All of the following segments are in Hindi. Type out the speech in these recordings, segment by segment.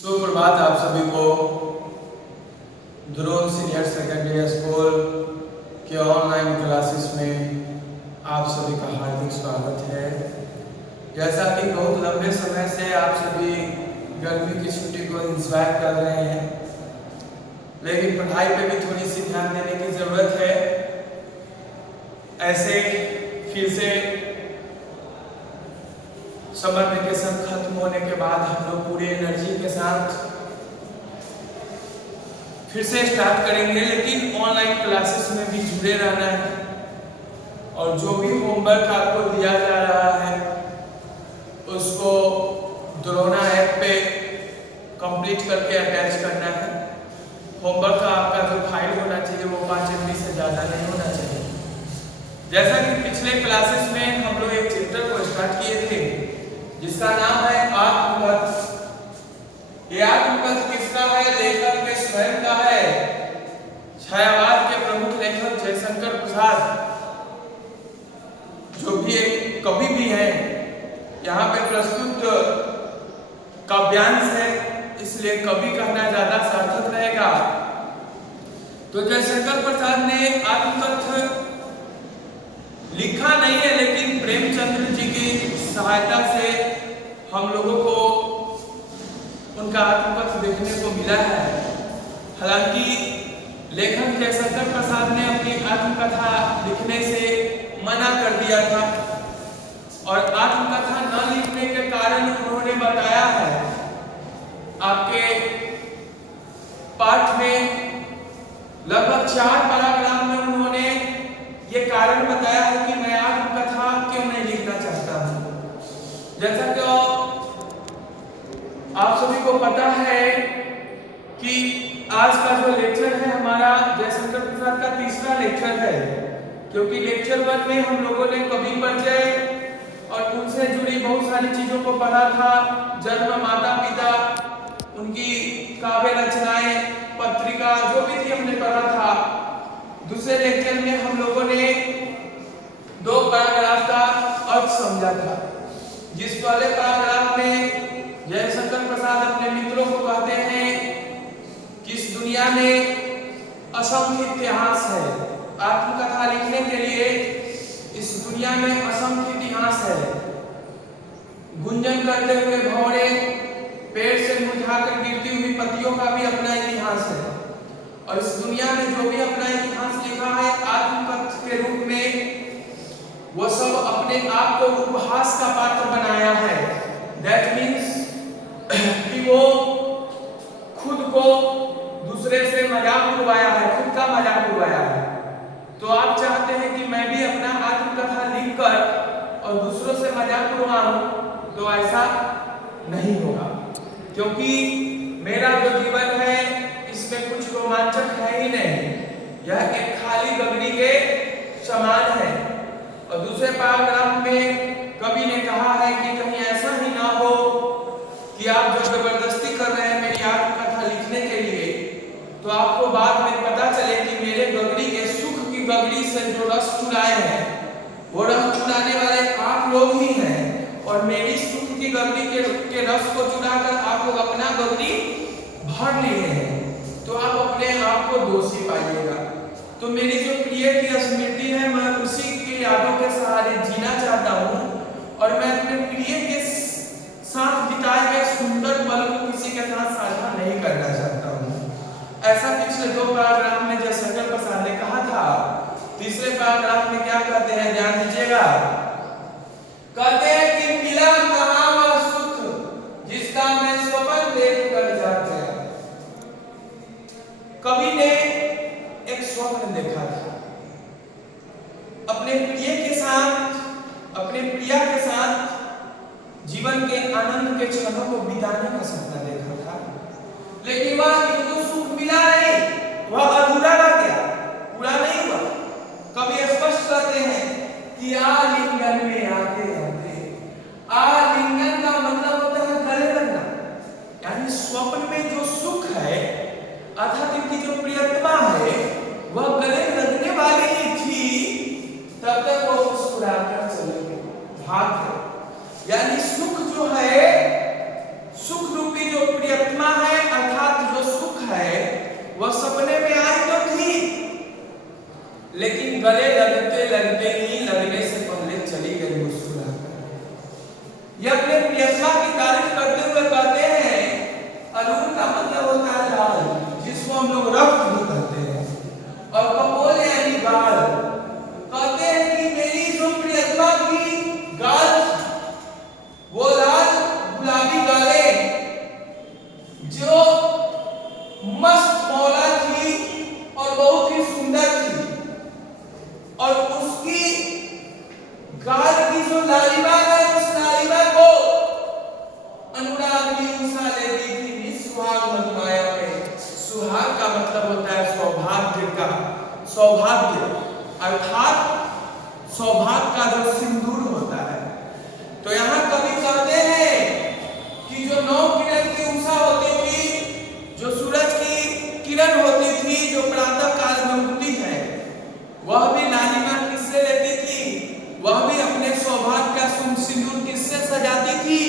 सुप्रभात आप सभी को। ध्रुव सीनियर सेकेंडरी स्कूल के ऑनलाइन क्लासेस में आप सभी का हार्दिक स्वागत है। जैसा कि बहुत लंबे समय से आप सभी गर्मी की छुट्टी को इंजॉय कर रहे हैं, लेकिन पढ़ाई पे भी थोड़ी सी ध्यान देने की ज़रूरत है। ऐसे फिर से समर वेकेशन खत्म होने के बाद हम लोग पूरी एनर्जी के साथ फिर से स्टार्ट करेंगे, लेकिन ऑनलाइन क्लासेस में भी जुड़े रहना है और जो भी होमवर्क आपको दिया जा रहा है उसको द्रोणा ऐप पे कंप्लीट करके अटैच करना है। होमवर्क का आपका जो फाइल होना चाहिए वो 5 MB से ज़्यादा नहीं होना चाहिए। जैसा कि पिछले क्लासेस में हम लोग एक चैप्टर को स्टार्ट किए थे जिसका नाम है आत्मकथ। ये आत्मकथ किसका है? लेखक के स्वयं का है। छायावाद के प्रमुख लेखक जयशंकर प्रसाद, जो भी एक कवि भी हैं, यहाँ पे प्रस्तुत काव्यांश है, इसलिए कवि कहना ज्यादा सार्थक रहेगा। तो जयशंकर प्रसाद ने आत्मकथ लिखा नहीं है, लेकिन प्रेमचंद्र जी की सहायता से हम लोगों को उनका आत्मकथ देखने को मिला है। हालांकि लेखक जयशंकर प्रसाद ने अपनी आत्मकथा लिखने से मना कर दिया था और आत्मकथा न लिखने के कारण उन्होंने बताया है आपके पाठ में लगभग 4 पैराग्राफ में उन्होंने ये कारण बताया है कि मैं आत्मकथा क्यों नहीं लिखना चाहता हूँ। जैसा कि आप सभी को पता है कि आज का जो लेक्चर है हमारा जयशंकर प्रसाद का तीसरा लेक्चर है, क्योंकि लेक्चर 1 में हम लोगों ने कवि परिचय और उनसे जुड़ी बहुत सारी चीजों को पढ़ा था। जन्म, माता पिता, उनकी काव्य रचनाएं, पत्रिका, जो भी थी हमने पढ़ा था। दूसरे लेक्चर में हम लोगों ने 2 पैराग्राफ का अर्थ समझा था। जिस पहले पैराग्राफ में जयशंकर प्रसाद अपने मित्रों को कहते हैं कि इस दुनिया में असंख्य इतिहास है। आत्मकथा लिखने के लिए इस दुनिया में असंख्य इतिहास है। गुंजन करते हुए भंवरे, पेड़ से मुरझाकर गिरती हुई पत्तियों का भी अपना इतिहास है और इस दुनिया में जो भी अपना इतिहास लिखा है आत्मकथ के रूप में, वो सब अपने आप को उपहास का पात्र बनाया है। दैट मीन्स कि वो खुद को दूसरे से मजाक उड़वाया है, खुद का मजाक उड़वाया है। तो आप चाहते हैं कि मैं भी अपना आत्मकथा लिखकर और दूसरों से मजाक उड़वाऊं, तो ऐसा नहीं होगा, क्योंकि मेरा जो जीवन है इसमें कुछ रोमांचक है ही नहीं। यह एक खाली गगरी के समान है। और दूसरे पैराग्राफ में कवि ने कहा है कि कहीं ऐसा ही ना हो कि आप जो जबरदस्ती कर रहे हैं मेरी आत्मकथा लिखने के लिए, तो आपको बाद में पता चले कि मेरे गगरी के सुख की गगरी से जो रस चुराए हैं वो रस चुराने वाले आप लोग ही हैं और मेरी सुख की गगरी के रस को चुराकर आप लोग अपना गगरी भर लिए हैं, तो आप अपने आप को दोषी पाइएगा। तो मेरी जो प्रिय की स्मृति है, मैं उसी के यादों के सहारे जीना चाहता हूँ और मैं अपने प्रिय के साथ बिताए गए सुंदर पल को किसी के साथ साझा नहीं करना चाहता हूँ। ऐसा पिछले 2 पैराग्राफ में जयशंकर प्रसाद ने कहा था। तीसरे पैराग्राफ में क्या कहते हैं, ध्यान दीजिएगा। कहते हैं कि मिला कहाँ वह सुख जिसका मैं स्वप्न देख कर जाता। कवि ने एक स्वप्न देखा था, अपने प्रिय के साथ, अपने प्रिया के साथ जीवन के आनंद के क्षणों को बिताने का सपना देखा था, लेकिन वह इनको सुख मिला नहीं, वह अधूरा रह गया, पूरा नहीं हुआ। कवि स्पष्ट करते हैं कि आलिंगन में आते आते, आलिंगन का मतलब होता है गले लगना, यानी स्वप्न में जो सुख है अर्थात इनकी जो प्रियतमा है वह गले लगने वाली ही थी, तब तक वो मुस्कुराकर चले गए, भाग गए। यानी सुख जो है, सुख रूपी जो प्रियतमा सौभाग्य अर्थात सौभाग्य का जो सिंदूर होता है। तो यहाँ कवि कहते हैं कि जो 9 किरण की उषा होती थी, जो सूरज की किरण होती थी, जो प्रातः काल में उगती है, वह भी लालिमा किससे लेती थी? वह भी अपने सौभाग्य का सिंदूर किससे सजाती थी?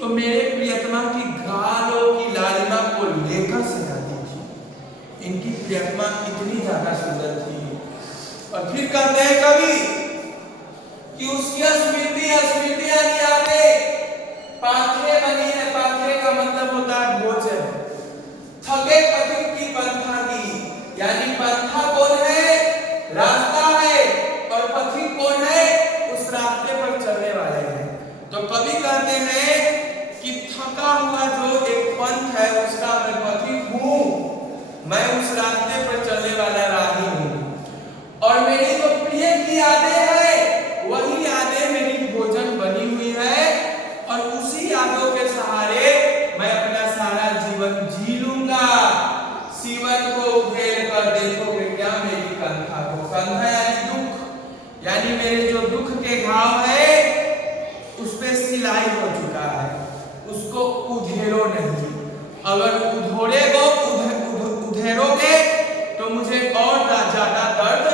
तो मेरे प्रियतमा की गालों की लालिमा को लेकर सजाती थी। इनकी प्रियतमा इतनी ज्यादा सुंदर थी। और फिर कहते हैं कवि कि उसकी स्मृतियां यादें पाथरे बनी है। पाथरे का मतलब होता है भोजन। थके पथिक की पंथा की, यानी पंथा कौन है? रास्ता है। और पथिक कौन है? उस रास्ते पर चलने वाले हैं। तो कवि कहते हैं कि थका हुआ जो एक पंथ है उसका मैं पथिक हूँ, मैं उस रास्ते पर चलने वाला राही हूँ। और मेरी जो प्रिय की यादें हैं वही यादें मेरी भोजन बनी हुई है। और उसी यादों के सहारे मैं अपना सारा जीवन जी लूंगा। सीवन को उधेड़ कर देखोगे क्या मेरी कंधा को। कंधा यानी दुख, यानी मेरे जो दुख के घाव है उस पे सिलाई हो चुका है, उसको उधेड़ो नहीं। अगर उधेड़ोगे तो मुझे और ज्यादा दर्द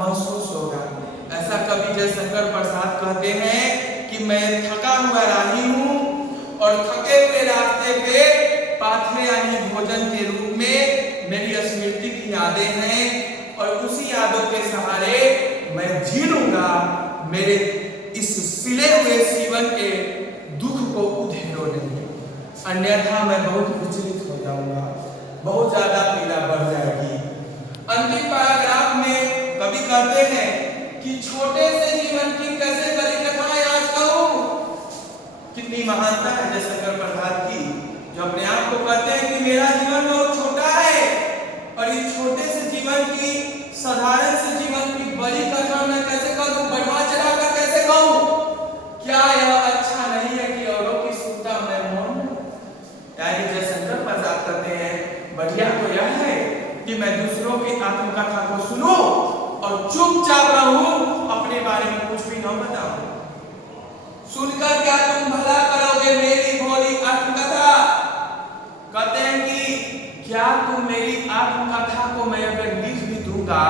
महसूस होगा। ऐसा कवि जयशंकर प्रसाद कहते हैं कि मैं थका हुआ राही हूँ और थके हुए रास्ते पे पाथरे यानी भोजन के रूप में मेरी स्मृति की यादें हैं। और उसी यादों के सहारे मैं जी लूंगा। मेरे इस सिले हुए जीवन के दुख को उधेड़ो नहीं, अन्यथा मैं बहुत विचलित हो जाऊंगा, बहुत ज्यादा पीड़ा बढ़ जाएगी। अंतिम पैराग्राफ में कवि कहते हैं कि छोटे से जीवन की कैसे बड़ी कथाएं आज कहूं। कितनी महानता है जयशंकर प्रसाद की, जो अपने आप को कहते हैं कि मेरा जीवन बहुत छोटा है और इस छोटे से जीवन की, साधारण से जीवन की बड़ी कथा मैं कैसे कहूं, बढ़ा चढ़ाकर कैसे कहूं। क्या यह अच्छा नहीं है कि औरों की सुनता मैं मौन? यानी जयशंकर प्रसाद कहते हैं बढ़िया तो यह है कि मैं दूसरों की आत्मकथा को सुनूं और चुपचाप रहूं, अपने बारे में कुछ भी न बताऊं। सुनकर क्या तुम भला करोगे मेरी भोली आत्मकथा? कहते हैं कि क्या तुम मेरी आत्मकथा को मैं अगर लिख भी दूंगा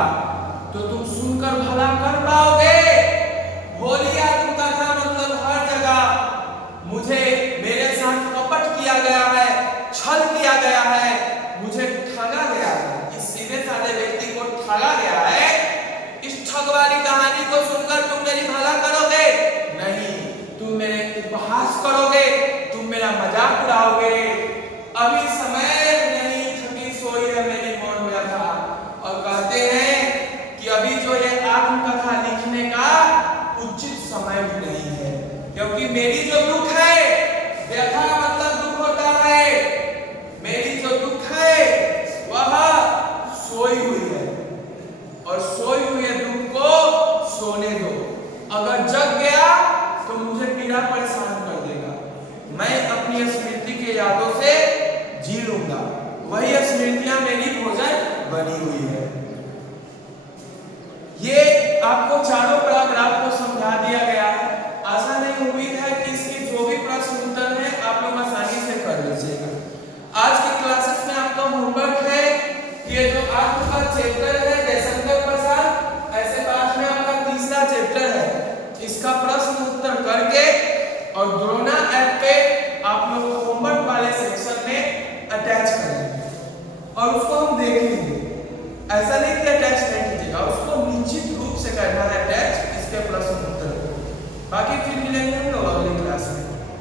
तो तुम सुनकर भला कर पाओगे? भोली आत्मकथा मतलब हर जगह मुझे, मेरे साथ कपट किया गया है, छल किया गया है, मुझे ठगा गया है। इस सीधे साधे व्यक्ति को ठगा गया है। इस ठग वाली कहानी को सुनकर तुम मेरी भला करोगे? नहीं, तुम मेरे उपहास करोगे, तुम मेरा मजाक उड़ाओगे। अभी समय नहीं, थकी सोई है मेरी मौन हो जाता। और कहते हैं कि अभी जो ये आत्मकथा लिखने का उचित समय भी नहीं है, क्योंकि मेरी जो दुख है, व्यथा मतलब दुख होता है, मेरी जो दुख है वह सोई हुई है। और सोई हुए दुख को सोने दो। अगर जग गया तो मुझे पीड़ा परेशान कर देगा। मैं अपनी स्मृति के यादों से जी लूंगा, वही स्मृतियां मेरी भोजन बनी हुई है। ये आपको चारों पैराग्राफ को समझा दिया गया है। आशा नहीं, उम्मीद है कि इसकी जो भी प्रश्न उत्तर है आप लोग आसानी से कर लीजिएगा। आज की क्लासेस में आपका होमवर्क है, ये जो आपका चैप्टर है जयशंकर प्रसाद, ऐसे पाठ में आपका तीसरा चैप्टर है, इसका प्रश्न उत्तर करके और द्रोणा ऐप पे आप लोग होमवर्क वाले सेक्शन में अटैच करेंगे और उसको हम देखेंगे। ऐसा नहीं कि अटैच नहीं कीजिएगा, उसको